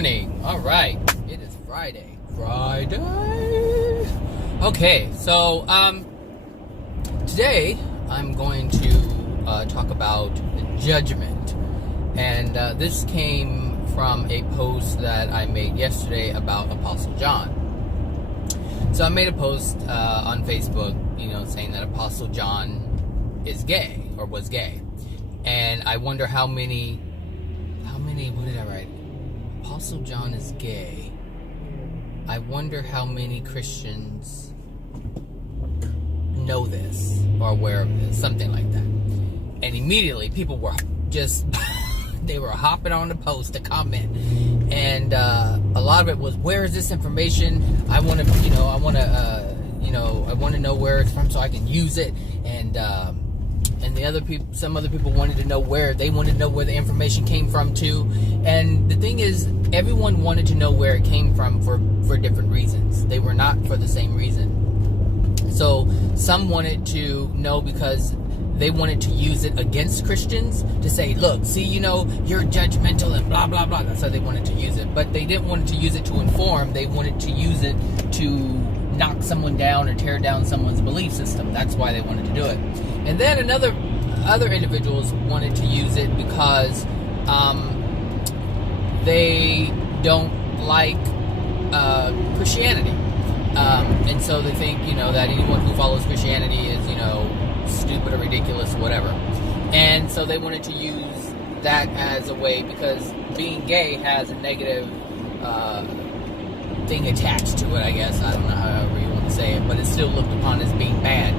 morning. All right. It is Friday. Okay, so today I'm going to talk about judgment. And this came from a post that I made yesterday about Apostle John. So I made a post on Facebook, saying that Apostle John is gay, or was gay. And I wonder how many, what did I write? Apostle John is gay. I wonder how many Christians know this, or aware of this, something like that. And immediately people were just, they were hopping on the post to comment. And a lot of it was, where is this information? I want to know where it's from so I can use it. And the other people, some other people wanted to know where the information came from too. And the thing is, everyone wanted to know where it came from for different reasons. They were not for the same reason. So some wanted to know because they wanted to use it against Christians to say, look, see, you're judgmental and blah, blah, blah. That's how they wanted to use it. But they didn't want to use it to inform. They wanted to use it to knock someone down or tear down someone's belief system. That's why they wanted to do it. And then other individuals wanted to use it because they don't like Christianity. And so they think, that anyone who follows Christianity is, stupid or ridiculous or whatever. And so they wanted to use that as a way, because being gay has a negative thing attached to it, I guess. I don't know however you want to say it, but it's still looked upon as being bad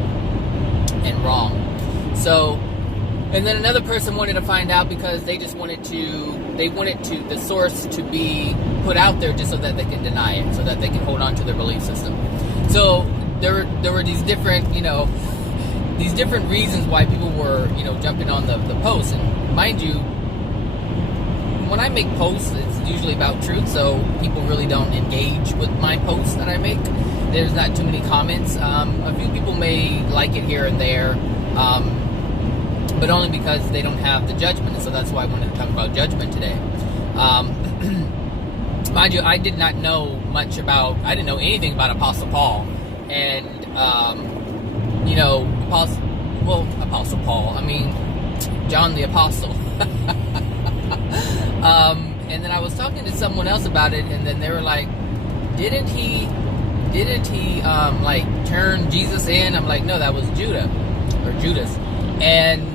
and wrong. So, and then another person wanted to find out because they wanted the source to be put out there just so that they can deny it, so that they can hold on to their belief system. So there were these different, these different reasons why people were, jumping on the posts. And mind you, when I make posts, it's usually about truth, so people really don't engage with my posts that I make. There's not too many comments. A few people may like it here and there, but only because they don't have the judgment. And so that's why I wanted to talk about judgment today. Mind you, I didn't know anything about Apostle Paul. And, Apostle Paul, John the Apostle. And then I was talking to someone else about it, and then they were like, didn't he turn Jesus in? I'm like, no, that was Judas. And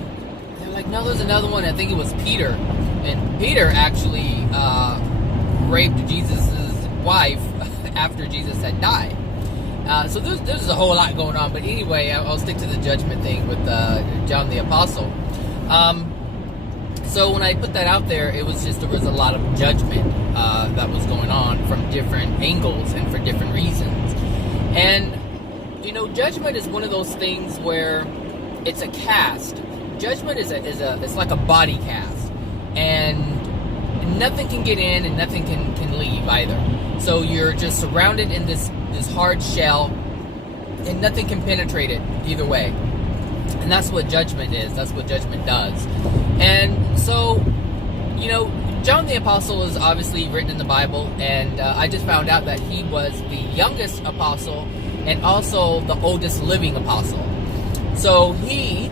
they're like, no, there's another one. I think it was Peter. And Peter actually raped Jesus' wife after Jesus had died. So there's a whole lot going on. But anyway, I'll stick to the judgment thing with John the Apostle. So when I put that out there, there was a lot of judgment that was going on from different angles and for different reasons. And, judgment is one of those things where it's a cast. Judgment it's like a body cast. And nothing can get in and nothing can leave either. So you're just surrounded in this hard shell, and nothing can penetrate it either way. And that's what judgment is. That's what judgment does. And so, John the Apostle is obviously written in the Bible, and I just found out that he was the youngest apostle and also the oldest living apostle. So he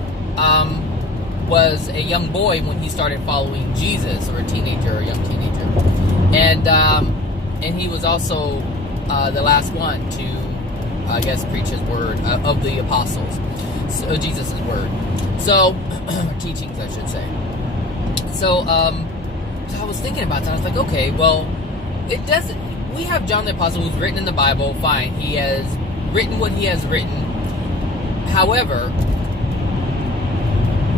was a young boy when he started following Jesus, or a teenager, or a young teenager. And he was also the last one to, preach his word of the apostles. So Jesus' word. So, teachings, I should say. So I was thinking about that. I was like, okay, well, we have John the Apostle who's written in the Bible, fine. He has written what he has written. However,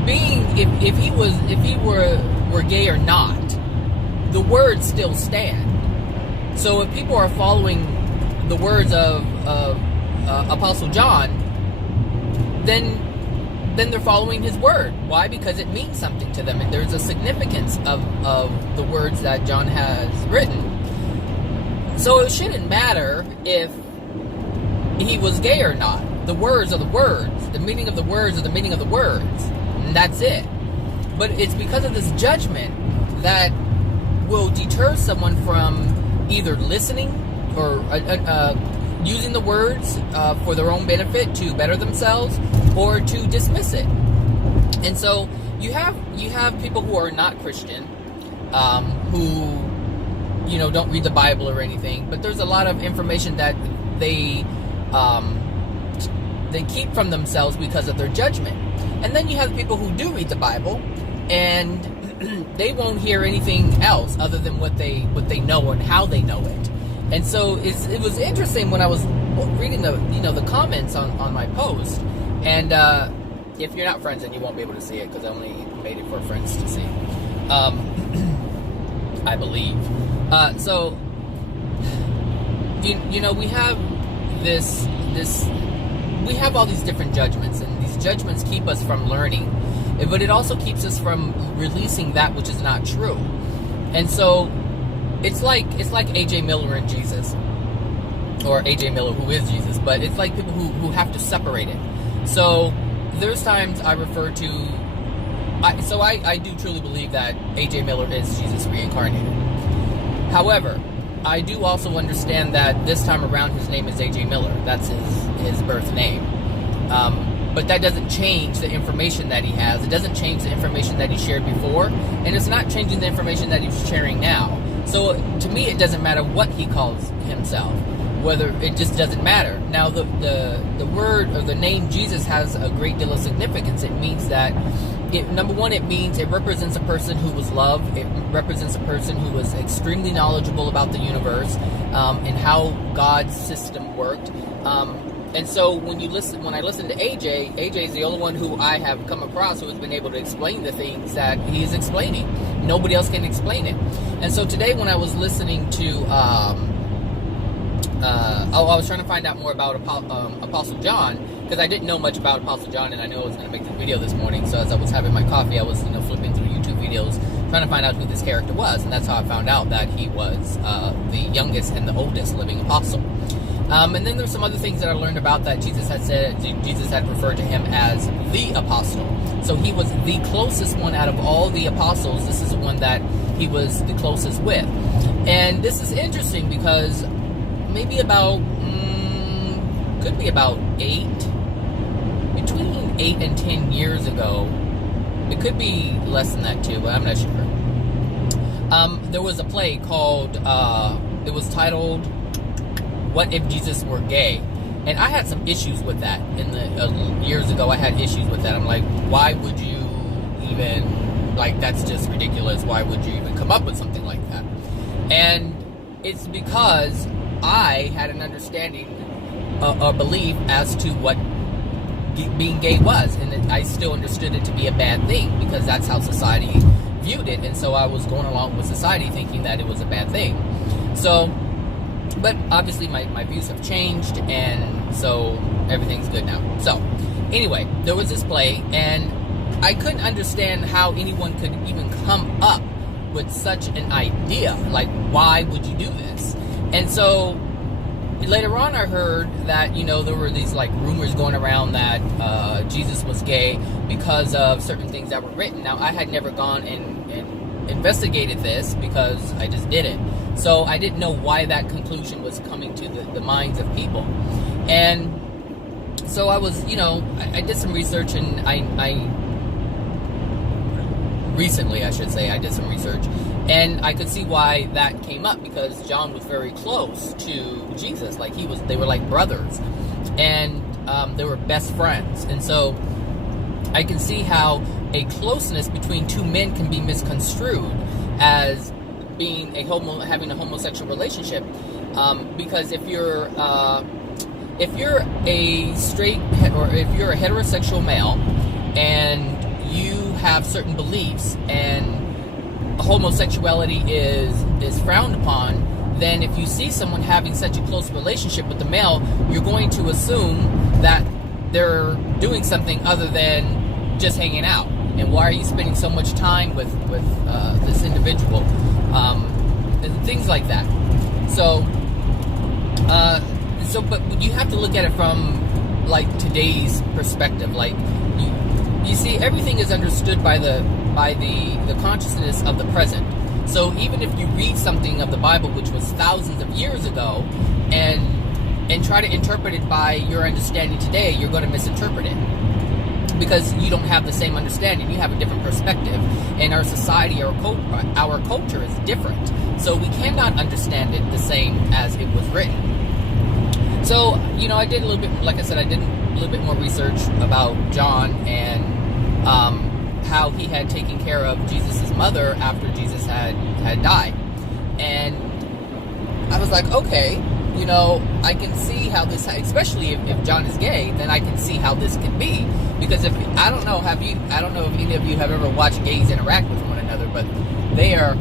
if he were gay or not, the words still stand. So if people are following the words of Apostle John, then they're following his word. Why? Because it means something to them, and there's a significance of the words that John has written. So it shouldn't matter if he was gay or not. The words are the words. The meaning of the words are the meaning of the words. And that's it. But it's because of this judgment that will deter someone from either listening or using the words for their own benefit to better themselves, or to dismiss it. And so you have people who are not Christian, who don't read the Bible or anything, but there's a lot of information that they keep from themselves because of their judgment. And then you have people who do read the Bible, and they won't hear anything else other than what they know and how they know it. And so it was interesting when I was reading the comments on my post. And if you're not friends, then you won't be able to see it, because I only made it for friends to see. I believe. So we have this. We have all these different judgments, and these judgments keep us from learning, but it also keeps us from releasing that which is not true. And so it's like A.J. Miller and Jesus, or A.J. Miller who is Jesus, but it's like people who have to separate it. So there's times I refer to, I do truly believe that A.J. Miller is Jesus reincarnated. However, I do also understand that this time around his name is A.J. Miller. That's his birth name. But that doesn't change the information that he has. It doesn't change the information that he shared before. And it's not changing the information that he's sharing now. So to me, it doesn't matter what he calls himself. Whether it just doesn't matter. Now, the word or the name Jesus has a great deal of significance. It means that, number one, it means it represents a person who was loved. It represents a person who was extremely knowledgeable about the universe and how God's system worked. And so when I listen to AJ is the only one who I have come across who has been able to explain the things that he is explaining. Nobody else can explain it. And so today when I was listening to, I was trying to find out more about Apostle John, because I didn't know much about Apostle John, and I knew I was going to make this video this morning. So as I was having my coffee, I was flipping through YouTube videos, trying to find out who this character was, and that's how I found out that he was the youngest and the oldest living apostle. And then there's some other things that I learned about that Jesus had referred to him as the apostle. So he was the closest one out of all the apostles. This is the one that he was the closest with. And this is interesting because maybe could be about between 8 and 10 years ago. It could be less than that too, but I'm not sure. There was a play called, it was titled, What If Jesus Were Gay? And I had some issues with that. Years ago, I had issues with that. I'm like, why would you even, that's just ridiculous. Why would you even come up with something like that? And it's because I had an understanding or belief as to what being gay was, and I still understood it to be a bad thing because that's how society viewed it, and so I was going along with society thinking that it was a bad thing. So, but obviously my views have changed, and so everything's good now. So, anyway, there was this play, and I couldn't understand how anyone could even come up with such an idea. Like, why would you do this? And so later on I heard that, there were these rumors going around that Jesus was gay because of certain things that were written. Now, I had never gone and investigated this because I just didn't. So I didn't know why that conclusion was coming to the minds of people. And so I was, I did some research, and recently, I should say, I did some research, and I could see why that came up, because John was very close to Jesus. They were like brothers, and they were best friends. And so I can see how a closeness between two men can be misconstrued as being having a homosexual relationship, because if you're a straight, or if you're a heterosexual male and you have certain beliefs and homosexuality is frowned upon, then if you see someone having such a close relationship with the male, you're going to assume that they're doing something other than just hanging out. And why are you spending so much time with this individual? And things like that. But you have to look at it from today's perspective. You see, everything is understood by the consciousness of the present. So even if you read something of the Bible which was thousands of years ago and try to interpret it by your understanding today, you're going to misinterpret it because you don't have the same understanding. You have a different perspective, and our society, our culture is different, so we cannot understand it the same as it was written. So, I did a little bit, like I said, I did a little bit more research about John and how he had taken care of Jesus' mother after Jesus had died. And I was like, okay, I can see how this, especially if John is gay, then I can see how this can be. Because I don't know if any of you have ever watched gays interact with one another, but they are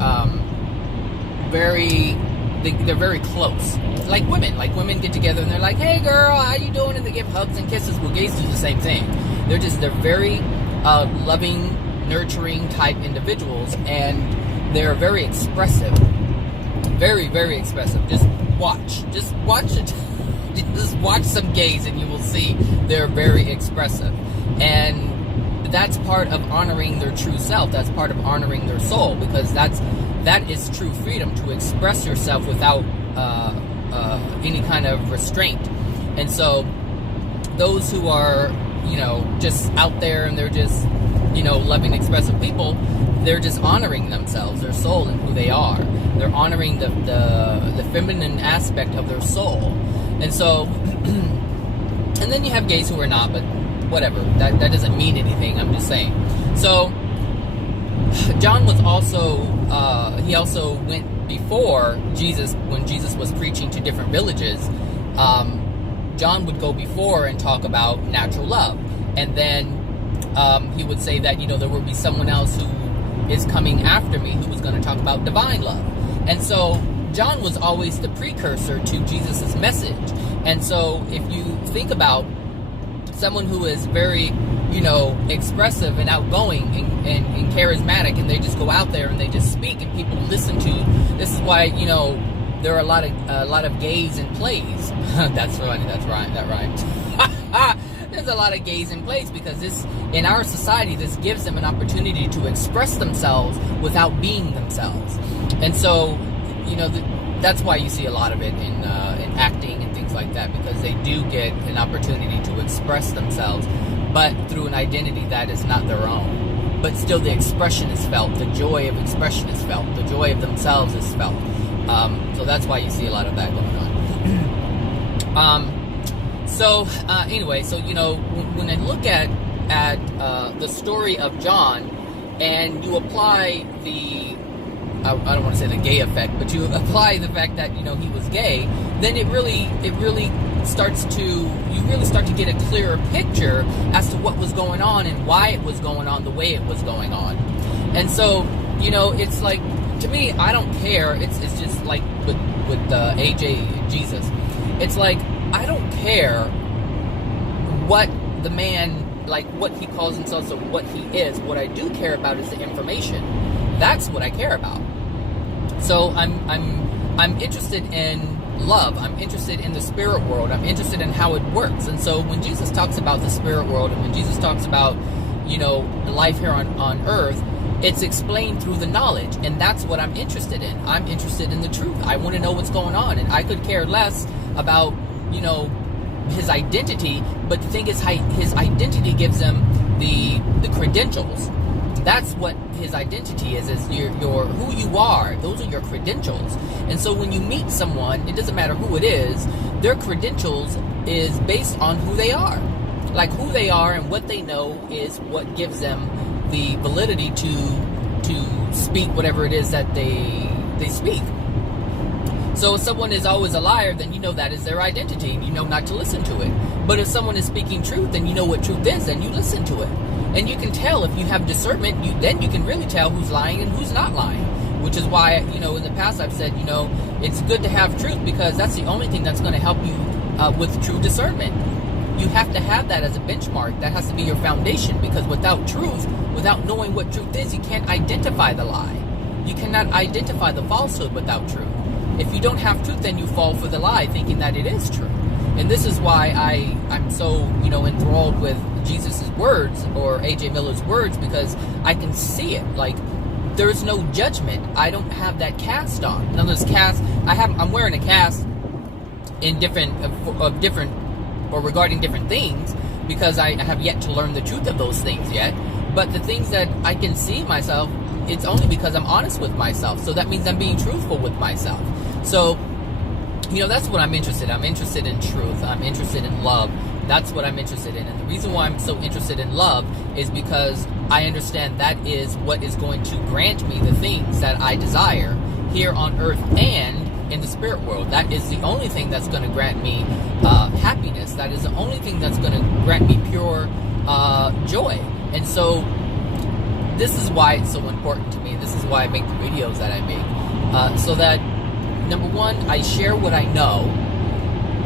they're very close. Like women get together and they're like, hey girl, how you doing? And they give hugs and kisses. Well, gays do the same thing. They're very loving, nurturing type individuals, and they're very expressive. Very, very expressive. Just watch it. Just watch some gays and you will see they're very expressive. And that's part of honoring their true self. That's part of honoring their soul, because that is true freedom, to express yourself without any kind of restraint. And so those who are, just out there and they're just, loving, expressive people, they're just honoring themselves, their soul, and who they are. They're honoring the feminine aspect of their soul. And so, and then you have gays who are not, but whatever. That doesn't mean anything. I'm just saying. So, John was also, he also went before Jesus, when Jesus was preaching to different villages. John would go before and talk about natural love. And then he would say that, there will be someone else who is coming after me who was going to talk about divine love. And so John was always the precursor to Jesus's message. And so if you think about someone who is very, expressive and outgoing and charismatic, and they just go out there and they just speak and people listen to, this is why, there are a lot of gays in plays. That's funny. That rhymes. There's a lot of gays in plays because in our society, this gives them an opportunity to express themselves without being themselves. And so, that's why you see a lot of it in acting and things like that, because they do get an opportunity to express themselves, but through an identity that is not their own. But still the expression is felt. The joy of expression is felt. The joy of themselves is felt. So that's why you see a lot of that going on. Anyway, when I look at the story of John, and you apply I don't want to say the gay effect, but you apply the fact that, he was gay, then you really start to get a clearer picture as to what was going on and why it was going on the way it was going on. And so, it's like, to me, I don't care. It's just like with AJ and Jesus. It's like, I don't care what the man, like what he calls himself or what he is. What I do care about is the information. That's what I care about. So I'm interested in love. I'm interested in the spirit world. I'm interested in how it works. And so when Jesus talks about the spirit world, and when Jesus talks about, life here on earth, it's explained through the knowledge, and that's what I'm interested in. I'm interested in the truth. I want to know what's going on, and I could care less about, his identity, but the thing is, his identity gives him the credentials. That's what his identity is your who you are. Those are your credentials. And so when you meet someone, it doesn't matter who it is, their credentials is based on who they are. Like, who they are and what they know is what gives them the validity to speak whatever it is that they speak. So if someone is always a liar, then you know that is their identity, and you know not to listen to it. But if someone is speaking truth, and you know what truth is, then you listen to it. And you can tell, if you have discernment, then you can really tell who's lying and who's not lying. Which is why, in the past I've said, it's good to have truth, because that's the only thing that's going to help you with true discernment. You have to have that as a benchmark. That has to be your foundation, because without truth, without knowing what truth is, you can't identify the lie. You cannot identify the falsehood without truth. If you don't have truth, then you fall for the lie, thinking that it is true. And this is why I'm so, enthralled with Jesus' words, or A.J. Miller's words, because I can see it. Like, there is no judgment. I don't have that cast on. Now there's cast. I'm wearing a cast in different or regarding different things, because I have yet to learn the truth of those things yet. But the things that I can see myself, it's only because I'm honest with myself. So that means I'm being truthful with myself. So, that's what I'm interested in. I'm interested in truth. I'm interested in love. That's what I'm interested in. And the reason why I'm so interested in love is because I understand that is what is going to grant me the things that I desire here on earth and in the spirit world. That is the only thing that's going to grant me happiness. That is the only thing that's going to grant me pure joy. And so this is why it's so important to me. This is why I make the videos that I make. So that, number one, I share what I know,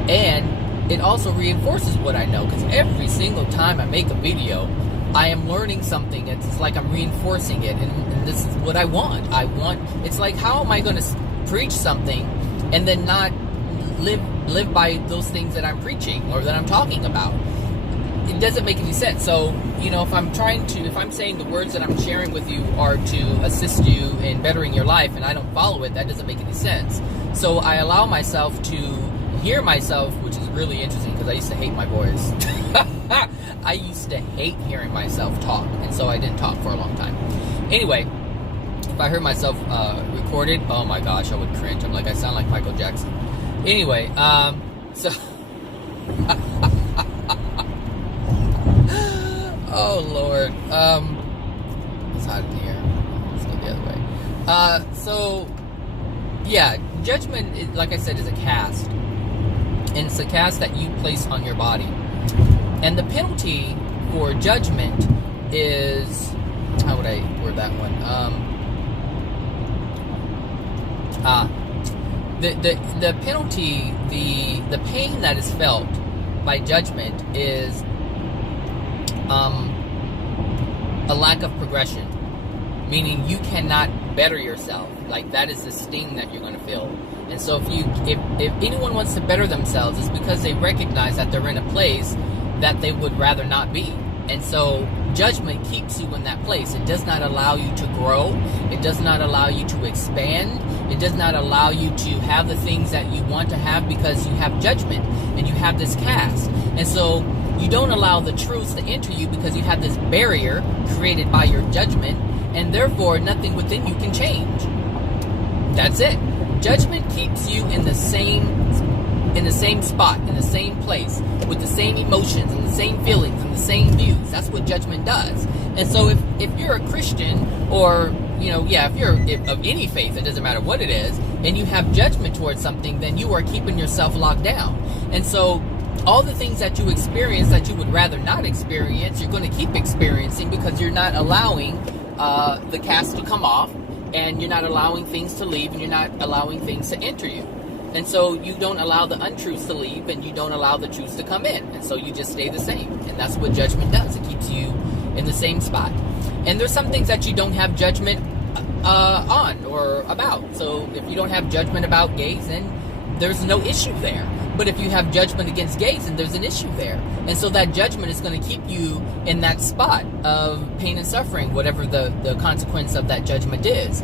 and it also reinforces what I know. Because every single time I make a video, I am learning something. It's like I'm reinforcing it, and this is what I want. It's like, how am I going to preach something and then not live by those things that I'm preaching or that I'm talking about? It doesn't make any sense. So, if I'm saying the words that I'm sharing with you are to assist you in bettering your life, and I don't follow it, that doesn't make any sense. So I allow myself to hear myself, which is really interesting, because I used to hate my voice. I used to hate hearing myself talk, and so I didn't talk for a long time. Anyway, if I heard myself recorded, oh my gosh, I would cringe. I'm like, I sound like Michael Jackson. Anyway, so... Oh, Lord. It's hot in here. Let's go the other way. So, yeah, judgment, like I said, is a cast. And it's a cast that you place on your body. And the penalty for judgment is... How would I word that one? The penalty, the pain that is felt by judgment is... a lack of progression, meaning you cannot better yourself. Like, that is the sting that you're going to feel. And so if anyone wants to better themselves, it's because they recognize that they're in a place that they would rather not be. And so judgment keeps you in that place. It does not allow you to grow. It does not allow you to expand. It does not allow you to have the things that you want to have, because you have judgment and you have this cast. And so you don't allow the truths to enter you, because you have this barrier created by your judgment, and therefore nothing within you can change. That's it. Judgment keeps you in the same spot, in the same place, with the same emotions and the same feelings and the same views. That's what judgment does. And so if you're a Christian, or if you're of any faith, it doesn't matter what it is, and you have judgment towards something, then you are keeping yourself locked down. And so all the things that you experience that you would rather not experience, you're going to keep experiencing, because you're not allowing the cast to come off, and you're not allowing things to leave, and you're not allowing things to enter you. And so you don't allow the untruths to leave, and you don't allow the truths to come in. And so you just stay the same. And that's what judgment does. It keeps you in the same spot. And there's some things that you don't have judgment on or about. So if you don't have judgment about gays, then there's no issue there. But if you have judgment against gays, then there's an issue there. And so that judgment is going to keep you in that spot of pain and suffering, whatever the consequence of that judgment is.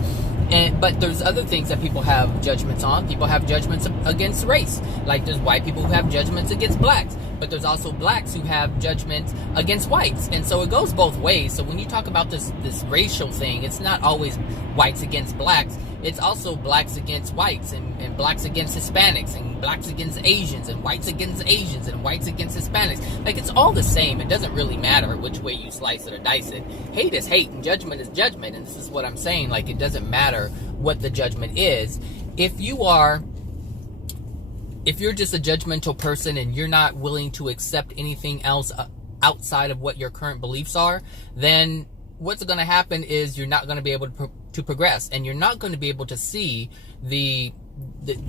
But there's other things that people have judgments on. People have judgments against race. Like, there's white people who have judgments against blacks. But there's also blacks who have judgments against whites. And so it goes both ways. So when you talk about this racial thing, it's not always whites against blacks. It's also blacks against whites, and blacks against Hispanics, and blacks against Asians, and whites against Asians, and whites against Hispanics. Like, it's all the same. It doesn't really matter which way you slice it or dice it. Hate is hate, and judgment is judgment. And this is what I'm saying. Like, it doesn't matter what the judgment is. If you're just a judgmental person and you're not willing to accept anything else outside of what your current beliefs are, then what's going to happen is you're not going to be able to progress, and you're not going to be able to see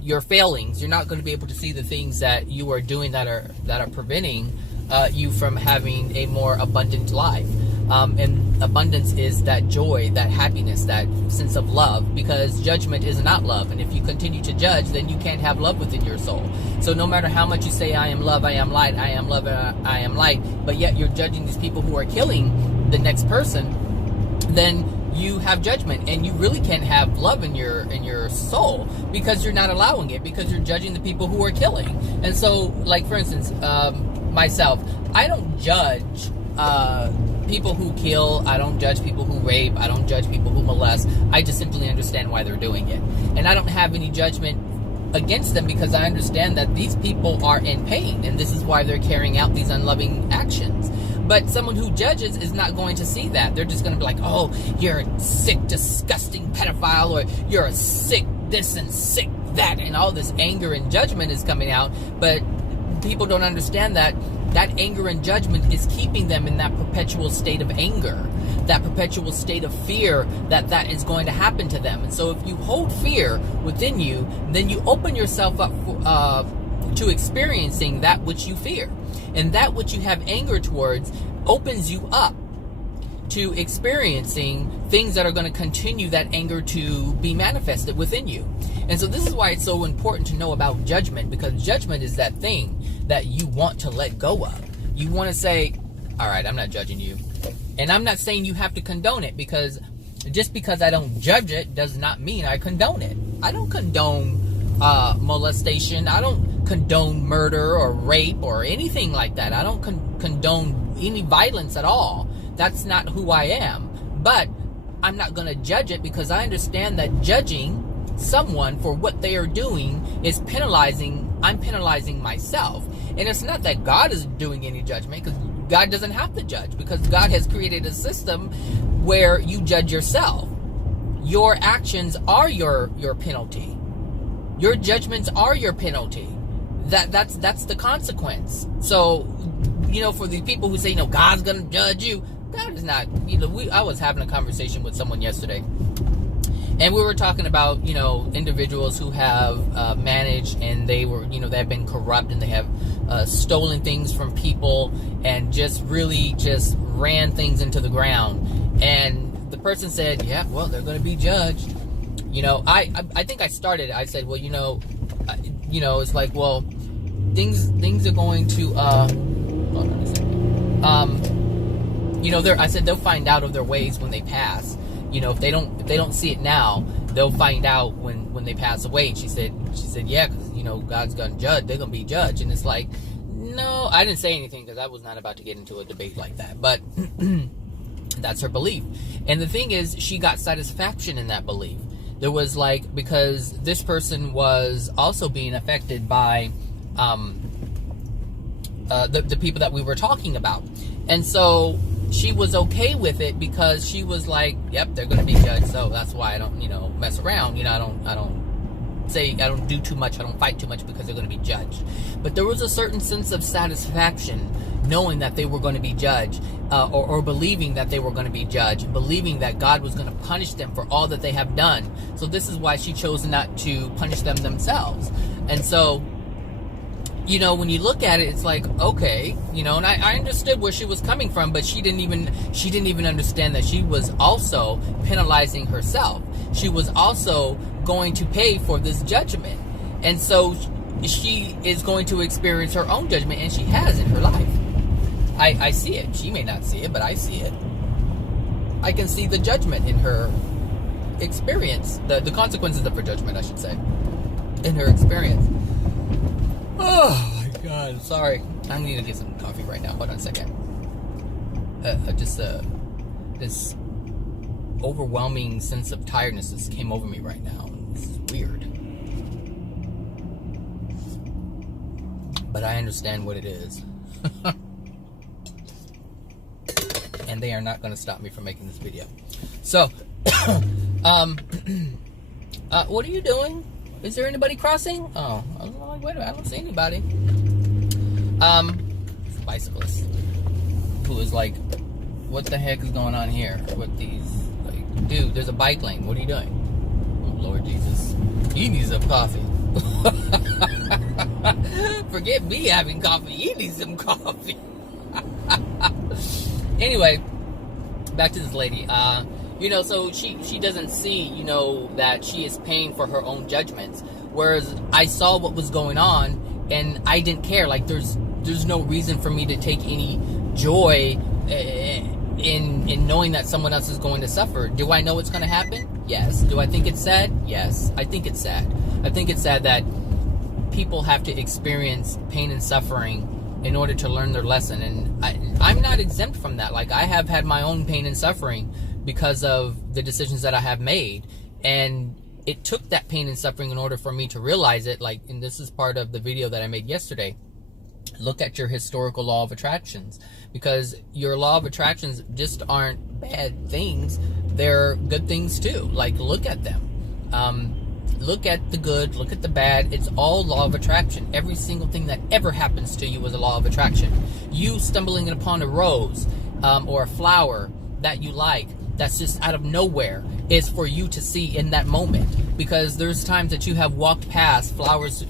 your failings. You're not going to be able to see the things that you are doing that are preventing you from having a more abundant life. And abundance is that joy, that happiness, that sense of love, because judgment is not love. And if you continue to judge, then you can't have love within your soul. So no matter how much you say, I am love, I am light, I am love, I am light, but yet you're judging these people who are killing the next person, then you have judgment, and you really can't have love in your soul because you're not allowing it, because you're judging the people who are killing. And so, like, for instance, myself, I don't judge people who kill. I don't judge people who rape. I don't judge people who molest. I just simply understand why they're doing it, and I don't have any judgment against them because I understand that these people are in pain, and this is why they're carrying out these unloving actions. But someone who judges is not going to see that. They're just going to be like, oh, you're a sick, disgusting pedophile, or you're a sick this and sick that, and all this anger and judgment is coming out. But people don't understand that anger and judgment is keeping them in that perpetual state of anger, that perpetual state of fear that is going to happen to them. And so if you hold fear within you, then you open yourself up to experiencing that which you fear. And that which you have anger towards opens you up to experiencing things that are going to continue that anger to be manifested within you. And so this is why it's so important to know about judgment, because judgment is that thing that you want to let go of. You want to say, all right, I'm not judging you. And I'm not saying you have to condone it, because just because I don't judge it does not mean I condone it. I don't condone molestation. I don't condone murder or rape or anything like that. I don't condone any violence at all. That's not who I am. But I'm not going to judge it, because I understand that judging someone for what they are doing is I'm penalizing myself. And it's not that God is doing any judgment, because God doesn't have to judge, because God has created a system where you judge yourself. Your actions are your penalty. Your judgments are your penalty. That's the consequence. So, for the people who say, God's gonna judge you, God is not. I was having a conversation with someone yesterday, and we were talking about, individuals who have managed, and they were, they have been corrupt, and they have stolen things from people, and just really just ran things into the ground. And the person said, yeah, well, they're going to be judged. I think I said, well, it's like, well, things are going to, hold on a second. I said they'll find out of their ways when they pass. If they don't see it now, they'll find out when they pass away. She said, yeah, because God's gonna judge. They're gonna be judged. And it's like, no, I didn't say anything, because I was not about to get into a debate like that. But that's her belief. And the thing is, she got satisfaction in that belief. There was because this person was also being affected by the people that we were talking about. And so she was okay with it, because she was like, yep, they're going to be judged. So that's why I don't, mess around. I don't do too much. I don't fight too much, because they're going to be judged. But there was a certain sense of satisfaction knowing that they were going to be judged, or believing that they were going to be judged, believing that God was going to punish them for all that they have done. So this is why she chose not to punish them themselves. And so, when you look at it, it's like, okay, and I understood where she was coming from, but she didn't even understand that she was also penalizing herself. She was also going to pay for this judgment. And so she is going to experience her own judgment, and she has in her life. I see it. She may not see it, but I see it. I can see the judgment in her experience, the consequences of her judgment, I should say, in her experience. Oh my God, sorry. I need to get some coffee right now. Hold on a second. This overwhelming sense of tiredness just came over me right now. This is weird. But I understand what it is. And they are not going to stop me from making this video. So, what are you doing? Is there anybody crossing? Oh, I was like, wait a minute, I don't see anybody. Bicyclist who is like, what the heck is going on here with these? Like, dude, there's a bike lane. What are you doing? Oh, Lord Jesus, he needs some coffee. Forget me having coffee. He needs some coffee. Anyway, back to this lady. So she doesn't see, that she is paying for her own judgments. Whereas I saw what was going on, and I didn't care. Like, there's no reason for me to take any joy in knowing that someone else is going to suffer. Do I know it's going to happen? Yes. Do I think it's sad? Yes. I think it's sad. I think it's sad that people have to experience pain and suffering in order to learn their lesson. And I'm not exempt from that. Like, I have had my own pain and suffering because of the decisions that I have made. And it took that pain and suffering in order for me to realize it. Like, and this is part of the video that I made yesterday. Look at your historical law of attractions, because your law of attractions just aren't bad things. They're good things too. Like, look at them. Look at the good, look at the bad. It's all law of attraction. Every single thing that ever happens to you is a law of attraction. You stumbling upon a rose or a flower that you like, that's just out of nowhere, is for you to see in that moment. Because there's times that you have walked past flowers,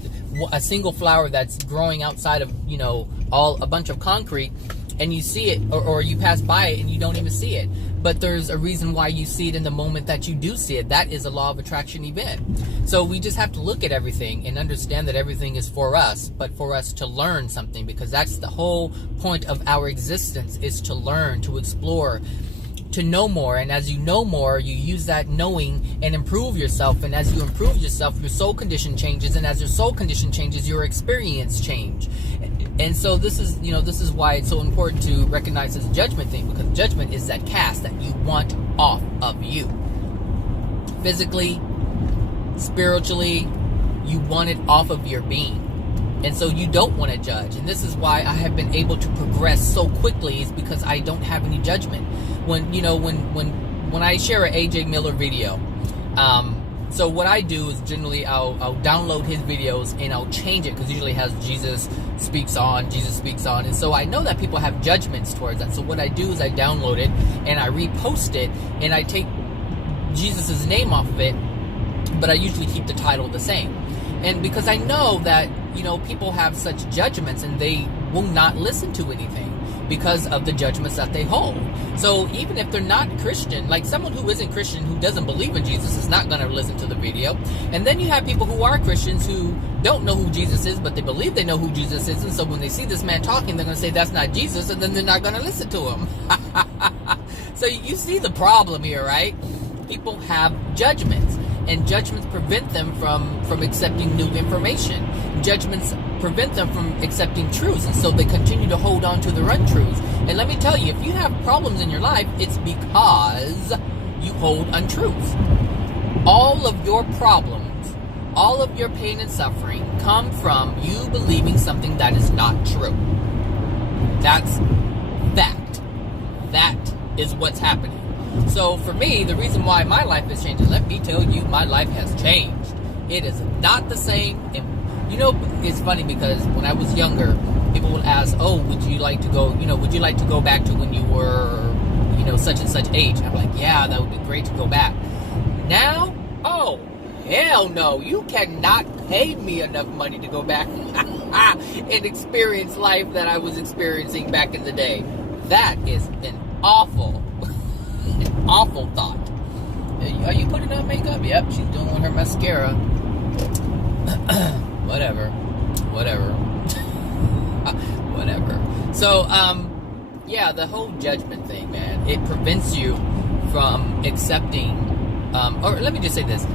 a single flower that's growing outside of, you know, a bunch of concrete, and you see it, or you pass by it and you don't even see it. But there's a reason why you see it in the moment that you do see it. That is a law of attraction event. So we just have to look at everything and understand that everything is for us, but for us to learn something, because that's the whole point of our existence, is to learn, to explore, to know more. And as you know more, you use that knowing and improve yourself. And as you improve yourself, your soul condition changes. And as your soul condition changes, your experience change. And so this is, you know, this is why it's so important to recognize this judgment thing, because judgment is that cast that you want off of you. Physically, spiritually, you want it off of your being. And so you don't want to judge. And this is why I have been able to progress so quickly, is because I don't have any judgment. When, you know, when I share a AJ Miller video, so what I do is generally I'll download his videos and I'll change it, because usually it has Jesus speaks on. And so I know that people have judgments towards that. So what I do is I download it and I repost it and I take Jesus's name off of it, but I usually keep the title the same. And because I know that, you know, people have such judgments and they will not listen to anything because of the judgments that they hold. So even if they're not Christian, like someone who isn't Christian, who doesn't believe in Jesus, is not going to listen to the video. And then you have people who are Christians who don't know who Jesus is, but they believe they know who Jesus is. And so when they see this man talking, they're going to say, that's not Jesus, and then they're not going to listen to him. So you see the problem here, right? People have judgments, and judgments prevent them from accepting new information. Judgments prevent them from accepting truths, and so they continue to hold on to their untruths. And let me tell you, if you have problems in your life, it's because you hold untruths. All of your problems, all of your pain and suffering come from you believing something that is not true. That's fact. That is what's happening. So for me, the reason why my life is changing, let me tell you, my life has changed. It is not the same. And you know, it's funny because when I was younger, people would ask, oh, would you like to go back to when you were, you know, such and such age? I'm like, yeah, that would be great to go back. Now, oh, hell no. You cannot pay me enough money to go back and experience life that I was experiencing back in the day. That is an awful thought. Are you putting on makeup? Yep, she's doing her mascara. Whatever. So, yeah, the whole judgment thing, man, it prevents you from accepting, or let me just say this,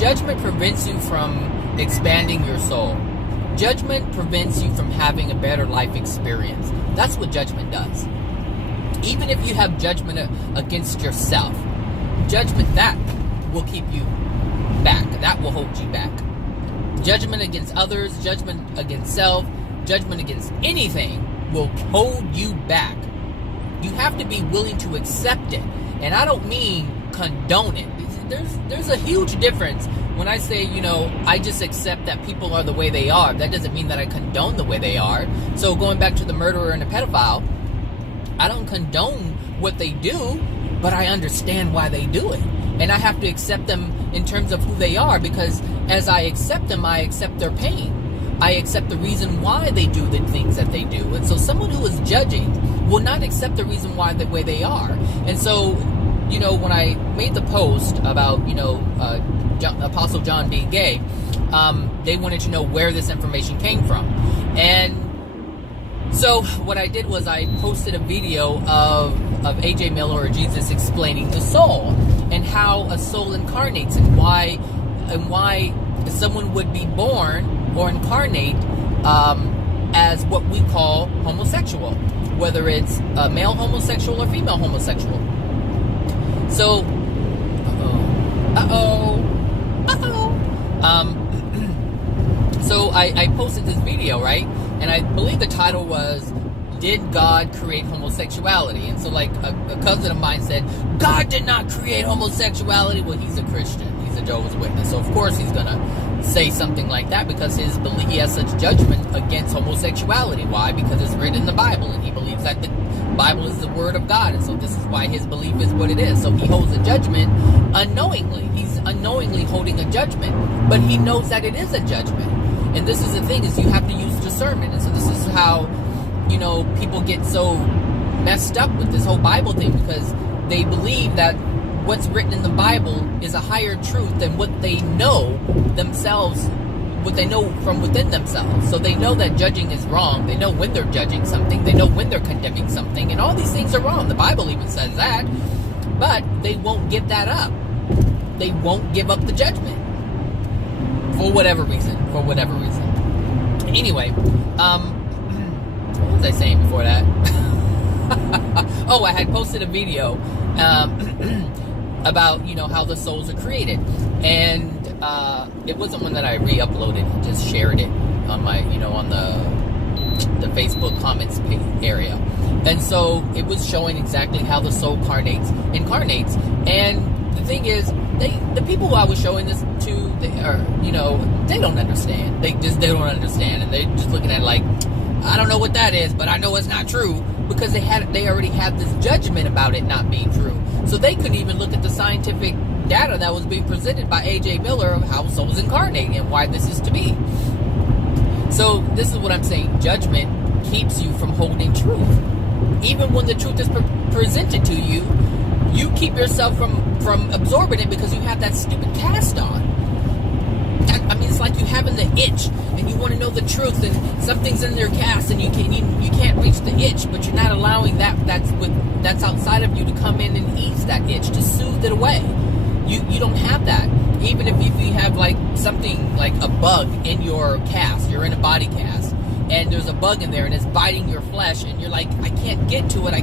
judgment prevents you from expanding your soul. Judgment prevents you from having a better life experience. That's what judgment does. Even if you have judgment against yourself, judgment, that will keep you back. That will hold you back. Judgment against others, judgment against self, judgment against anything will hold you back. You have to be willing to accept it. And I don't mean condone it. There's a huge difference when I say, you know, I just accept that people are the way they are. That doesn't mean that I condone the way they are. So going back to the murderer and the pedophile, I don't condone what they do, but I understand why they do it. And I have to accept them in terms of who they are, because as I accept them, I accept their pain. I accept the reason why they do the things that they do. And so someone who is judging will not accept the reason why the way they are. And so, you know, when I made the post about, you know, Apostle John being gay, they wanted to know where this information came from. And So what I did was I posted a video of A.J. Miller or Jesus explaining the soul and how a soul incarnates and why someone would be born or incarnate as what we call homosexual, whether it's a male homosexual or female homosexual. So, so I posted this video, right? And I believe the title was, "Did God Create Homosexuality?" And so like a cousin of mine said, "God did not create homosexuality." Well, he's a Christian. He's a Jehovah's Witness. So of course he's going to say something like that because his belief, he has such judgment against homosexuality. Why? Because it's written in the Bible and he believes that the Bible is the Word of God. And so this is why his belief is what it is. So he holds a judgment unknowingly. He's unknowingly holding a judgment, but he knows that it is a judgment. And this is the thing, is you have to use discernment. And so this is how, you know, people get so messed up with this whole Bible thing, because they believe that what's written in the Bible is a higher truth than what they know themselves, what they know from within themselves. So they know that judging is wrong. They know when they're judging something. They know when they're condemning something. And all these things are wrong. The Bible even says that. But they won't give that up. They won't give up the judgment. For whatever reason. Anyway, what was I saying before that? Oh, I had posted a video about, you know, how the souls are created. And it wasn't one that I re-uploaded. I just shared it on my, you know, on the Facebook comments area. And so it was showing exactly how the soul incarnates. And the thing is, the people who I was showing this to, they are, you know, they don't understand. They don't understand, and they're just looking at it like, I don't know what that is, but I know it's not true, because they already had this judgment about it not being true. So they couldn't even look at the scientific data that was being presented by A.J. Miller of how souls incarnate and why this is to be. So this is what I'm saying. Judgment keeps you from holding truth. Even when the truth is presented to you, you keep yourself from absorbing it because you have that stupid cast on. I mean, it's like you having the itch and you want to know the truth, and something's in your cast and you can't reach the itch, but you're not allowing that's outside of you to come in and ease that itch, to soothe it away. You don't have that. Even if you have like something like a bug in your cast, you're in a body cast, and there's a bug in there and it's biting your flesh, and you're like, I can't get to it.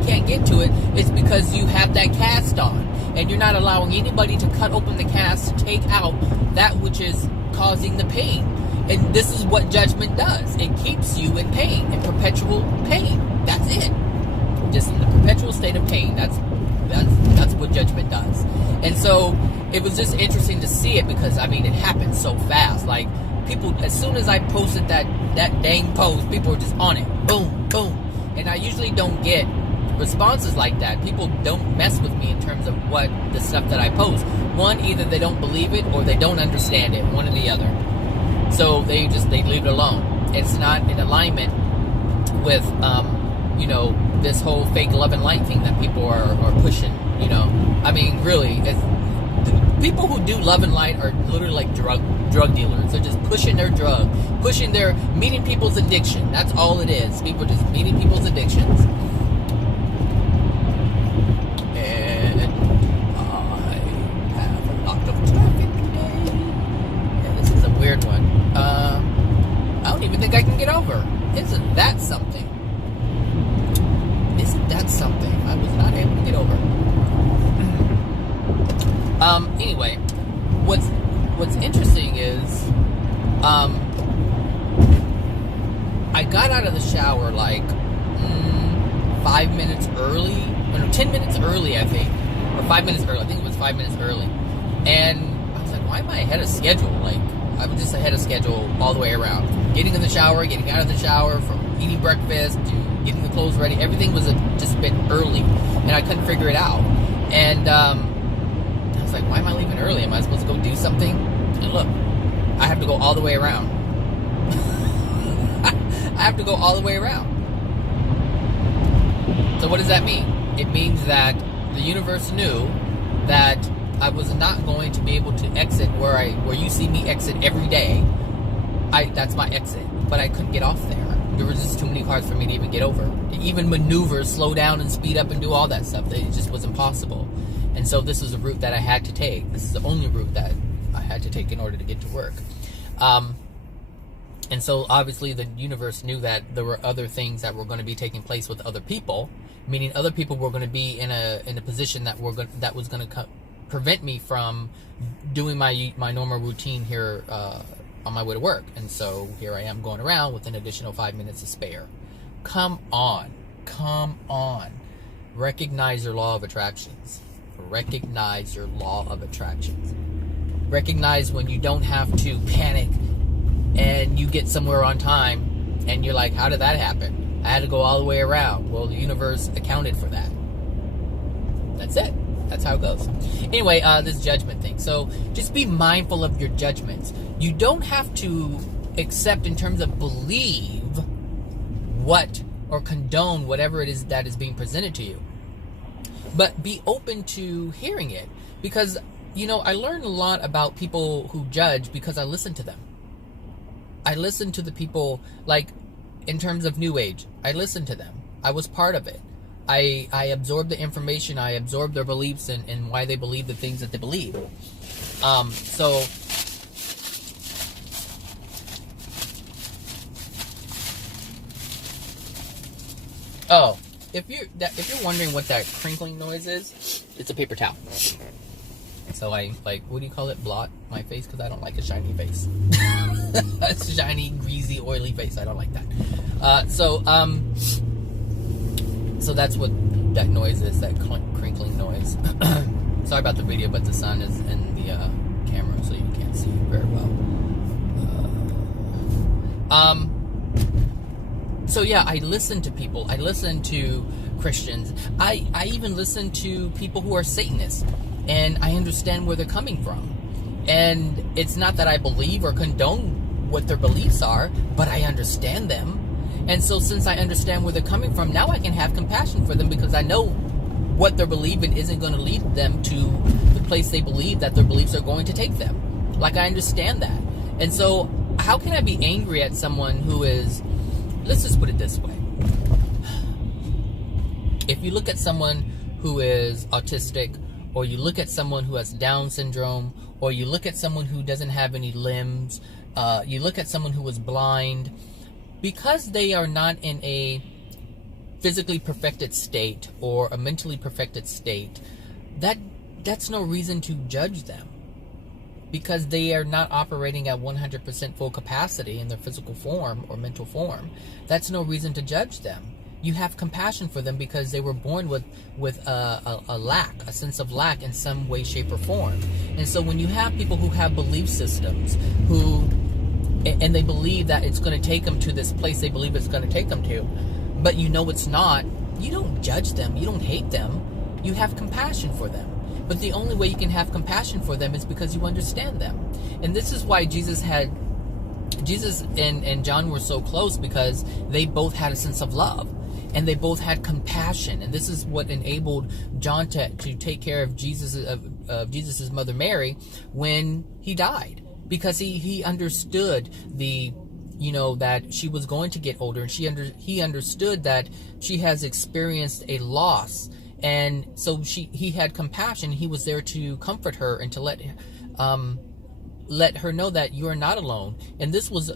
It's because you have that cast on, and you're not allowing anybody to cut open the cast to take out that which is causing the pain. And this is what judgment does. It keeps you in pain, in perpetual pain. That's it. Just in the perpetual state of pain. That's what judgment does. And so it was just interesting to see it, because I mean, it happened so fast. Like, people, as soon as I posted that dang post, people were just on it. Boom, boom. And I usually don't get responses like that. People don't mess with me in terms of what the stuff that I post. One, either they don't believe it or they don't understand it, one or the other. So they leave it alone. It's not in alignment with you know, this whole fake love and light thing that people are pushing, you know. I mean, really, people who do love and light are literally like drug dealers. They're just pushing their drug, meeting people's addiction. That's all it is. People just meeting people's addictions. And I have a lot of traffic today. Yeah, this is a weird one. I don't even think I can get over. Isn't that something? I was not able to get over. Anyway, what's interesting is, I got out of the shower like 5 minutes early, or no, 10 minutes early, I think, or 5 minutes early. I think it was 5 minutes early, and I was like, why am I ahead of schedule? Like, I was just ahead of schedule all the way around. Getting in the shower, getting out of the shower, from eating breakfast to getting the clothes ready, everything was just a bit early, and I couldn't figure it out. And I was like, why am I leaving early? Am I supposed to go do something? And look, I have to go all the way around. I have to go all the way around. So what does that mean? It means that the universe knew that I was not going to be able to exit where you see me exit every day. That's my exit, but I couldn't get off there there was just too many cars for me to even get over. To even maneuver, slow down, and speed up and do all that stuff. It just was impossible. And so this is a route that I had to take. This is the only route that I had to take in order to get to work. And so obviously the universe knew that there were other things that were going to be taking place with other people, meaning other people were going to be in a position that was going to prevent me from doing my normal routine here on my way to work. And so here I am going around with an additional 5 minutes to spare. Come on. Recognize your law of attractions. Recognize your law of attractions. Recognize when you don't have to panic and you get somewhere on time and you're like, how did that happen? I had to go all the way around. Well, the universe accounted for that. That's it. That's how it goes. Anyway, this judgment thing. So just be mindful of your judgments. You don't have to accept in terms of believe what or condone whatever it is that is being presented to you. But be open to hearing it. Because, I learned a lot about people who judge because I listen to them. I listen to the people, like, in terms of New Age. I listen to them. I was part of it. I absorb the information. I absorb their beliefs and why they believe the things that they believe. If you're wondering what that crinkling noise is, it's a paper towel. So I, what do you call it? Blot my face because I don't like a shiny face. A shiny, greasy, oily face. I don't like that. So that's what that noise is, that crinkling noise. Sorry about the video, but the sun is in the camera, so you can't see very well. So yeah, I listen to people. I listen to Christians. I even listen to people who are Satanists, and I understand where they're coming from. And it's not that I believe or condone what their beliefs are, but I understand them. And so since I understand where they're coming from, now I can have compassion for them because I know what they're believing isn't going to lead them to the place they believe that their beliefs are going to take them. Like, I understand that. And so how can I be angry at someone who is, let's just put it this way. If you look at someone who is autistic, or you look at someone who has Down syndrome, or you look at someone who doesn't have any limbs, you look at someone who is blind, because they are not in a physically perfected state or a mentally perfected state, that's no reason to judge them. Because they are not operating at 100% full capacity in their physical form or mental form. That's no reason to judge them. You have compassion for them because they were born with a lack, a sense of lack in some way, shape, or form. And so when you have people who have belief systems, and they believe that it's going to take them to this place they believe it's going to take them to, but it's not, you don't judge them, you don't hate them, you have compassion for them. But the only way you can have compassion for them is because you understand them. And this is why Jesus and John were so close, because they both had a sense of love. And they both had compassion. And this is what enabled John to take care of Jesus's mother Mary when he died. Because he understood that she was going to get older. And he understood that she has experienced a loss. And so he had compassion. He was there to comfort her and to let her know that you are not alone. And this was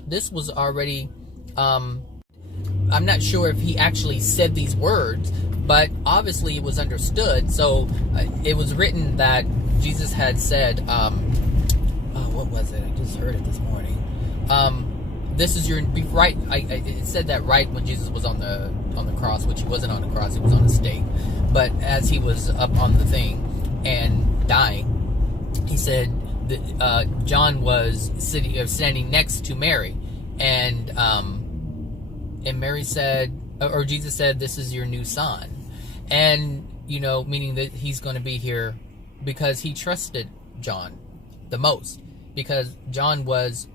already, I'm not sure if he actually said these words, but obviously it was understood. So it was written that Jesus had said, what was it? I just heard it this morning. This is your right. It said that right when Jesus was on the cross, which he wasn't on the cross, he was on a stake. But as he was up on the thing and dying, he said that John was standing next to Mary, and Mary said, or Jesus said, "This is your new son," and meaning that he's going to be here because he trusted John the most, because John was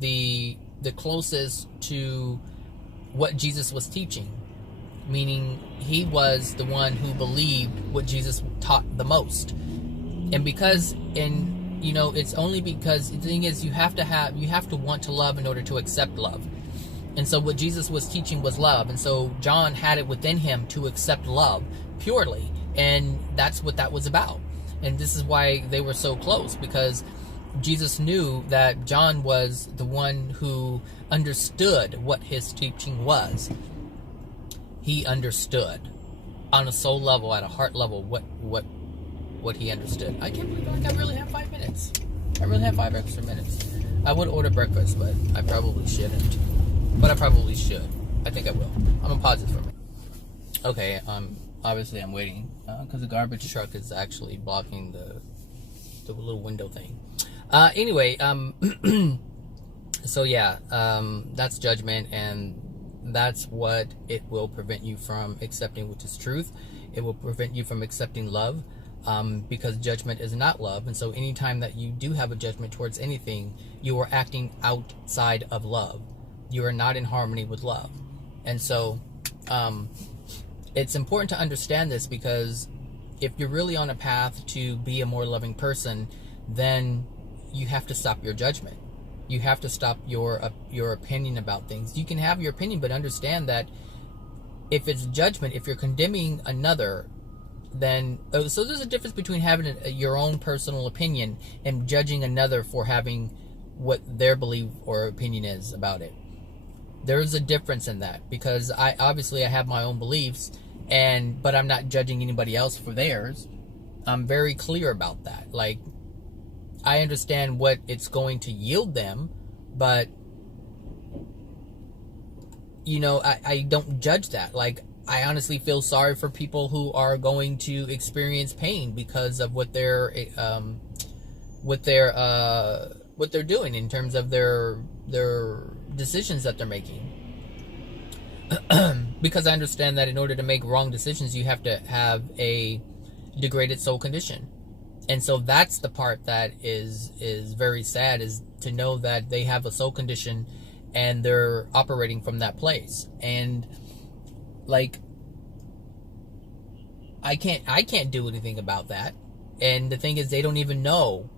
the closest to what Jesus was teaching. Meaning he was the one who believed what Jesus taught the most. And because it's only because the thing is you have to want to love in order to accept love. And so what Jesus was teaching was love. And so John had it within him to accept love purely. And that's what that was about. And this is why they were so close, because Jesus knew that John was the one who understood what his teaching was. He understood on a soul level, at a heart level, what he understood. I can't believe I really have 5 minutes. I really have 5 extra minutes. I would order breakfast, but I probably shouldn't. But I probably should. I think I will. I'm gonna pause it for a minute. Okay, obviously I'm waiting because the garbage truck is actually blocking the little window thing. Anyway, so yeah, that's judgment, and that's what it will prevent you from accepting, which is truth. It will prevent you from accepting love, because judgment is not love. And so anytime that you do have a judgment towards anything, you are acting outside of love. You are not in harmony with love. And so it's important to understand this, because if you're really on a path to be a more loving person, then you have to stop your judgment. You have to stop your opinion about things. You can have your opinion, but understand that if it's judgment, if you're condemning another, then so there's a difference between having your own personal opinion and judging another for having what their belief or opinion is about it. There's a difference in that, because I have my own beliefs, but I'm not judging anybody else for theirs. I'm very clear about that. Like, I understand what it's going to yield them, but I don't judge that. Like, I honestly feel sorry for people who are going to experience pain because of what they're doing in terms of their decisions that they're making. Because I understand that in order to make wrong decisions, you have to have a degraded soul condition. And so that's the part that is very sad, is to know that they have a soul condition and they're operating from that place. And like, I can't do anything about that. And the thing is, they don't even know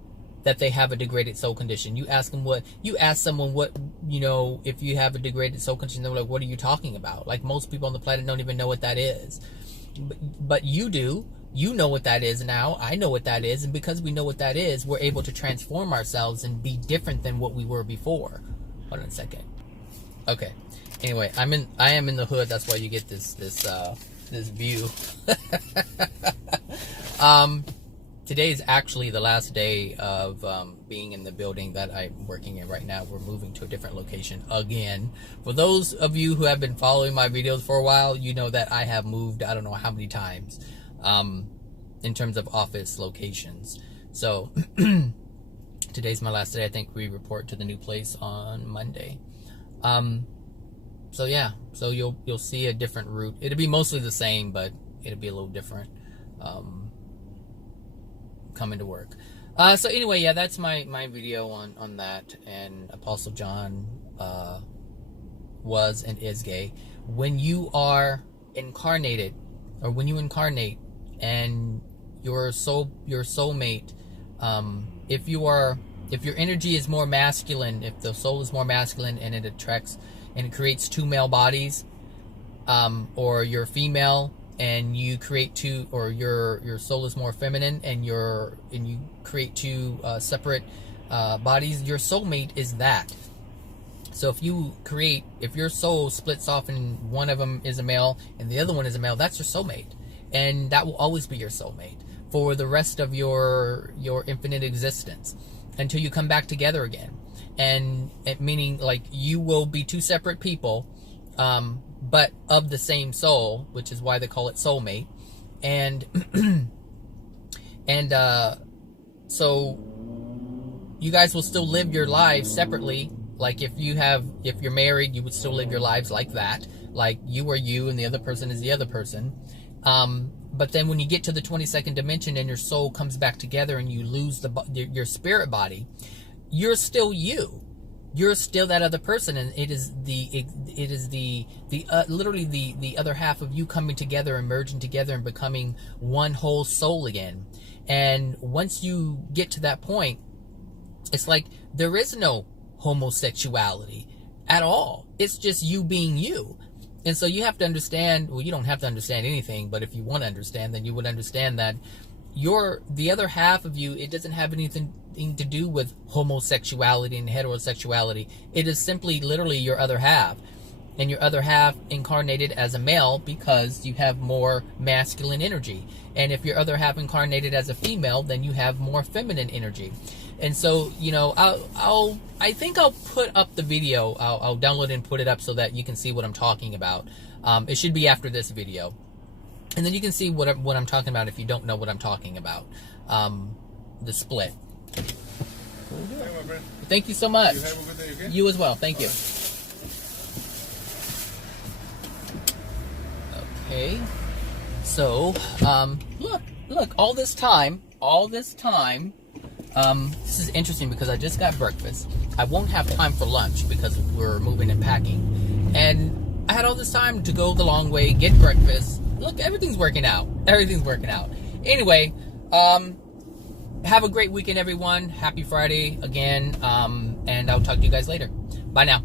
that they have a degraded soul condition. You ask someone what, if you have a degraded soul condition, they're like, what are you talking about? Like, most people on the planet don't even know what that is. But you do. You know what that is now. I know what that is. And because we know what that is, we're able to transform ourselves and be different than what we were before. Hold on a second. Okay. Anyway, I am in the hood. That's why you get this view. Today is actually the last day of being in the building that I'm working in right now. We're moving to a different location again. For those of you who have been following my videos for a while, you know that I have moved I don't know how many times in terms of office locations. So today's my last day. I think we report to the new place on Monday. So yeah, so you'll see a different route. It'll be mostly the same, but it'll be a little different coming to work. So anyway, yeah, that's my video on that. And Apostle John was and is gay. When you are incarnated, or when you incarnate and your soulmate, if your energy is more masculine, if the soul is more masculine and it attracts and it creates two male bodies, or you're female and you create two, or your soul is more feminine and you create two separate bodies, your soulmate is that. So if your soul splits off and one of them is a male and the other one is a male, that's your soulmate. And that will always be your soulmate for the rest of your infinite existence until you come back together again. And meaning, like, you will be two separate people, but of the same soul, which is why they call it soulmate. And so you guys will still live your lives separately. Like, if you're married, you would still live your lives like that. Like, you are you and the other person is the other person. But then when you get to the 22nd dimension and your soul comes back together and you lose your spirit body, you're still you. You're still that other person, and it is literally the other half of you coming together and merging together and becoming one whole soul again. And once you get to that point, it's like there is no homosexuality. at all. It's just you being you. And so you have to understand, well, you don't have to understand anything, but if you want to understand, then you would understand that the other half of you, it doesn't have anything to do with homosexuality and heterosexuality. It is simply literally your other half. And your other half incarnated as a male because you have more masculine energy. And if your other half incarnated as a female, then you have more feminine energy. And so, you know, I think I'll put up the video. I'll download it and put it up so that you can see what I'm talking about. It should be after this video. And then you can see what I'm talking about if you don't know what I'm talking about. The split. Hey, my friend. Thank you so much. You have a good day, okay? You as well. Thank you. Okay. So, look, all this time, this is interesting because I just got breakfast. I won't have time for lunch because we're moving and packing. And I had all this time to go the long way, get breakfast. Look, everything's working out. Anyway, have a great weekend, everyone. Happy Friday again. And I'll talk to you guys later. Bye now.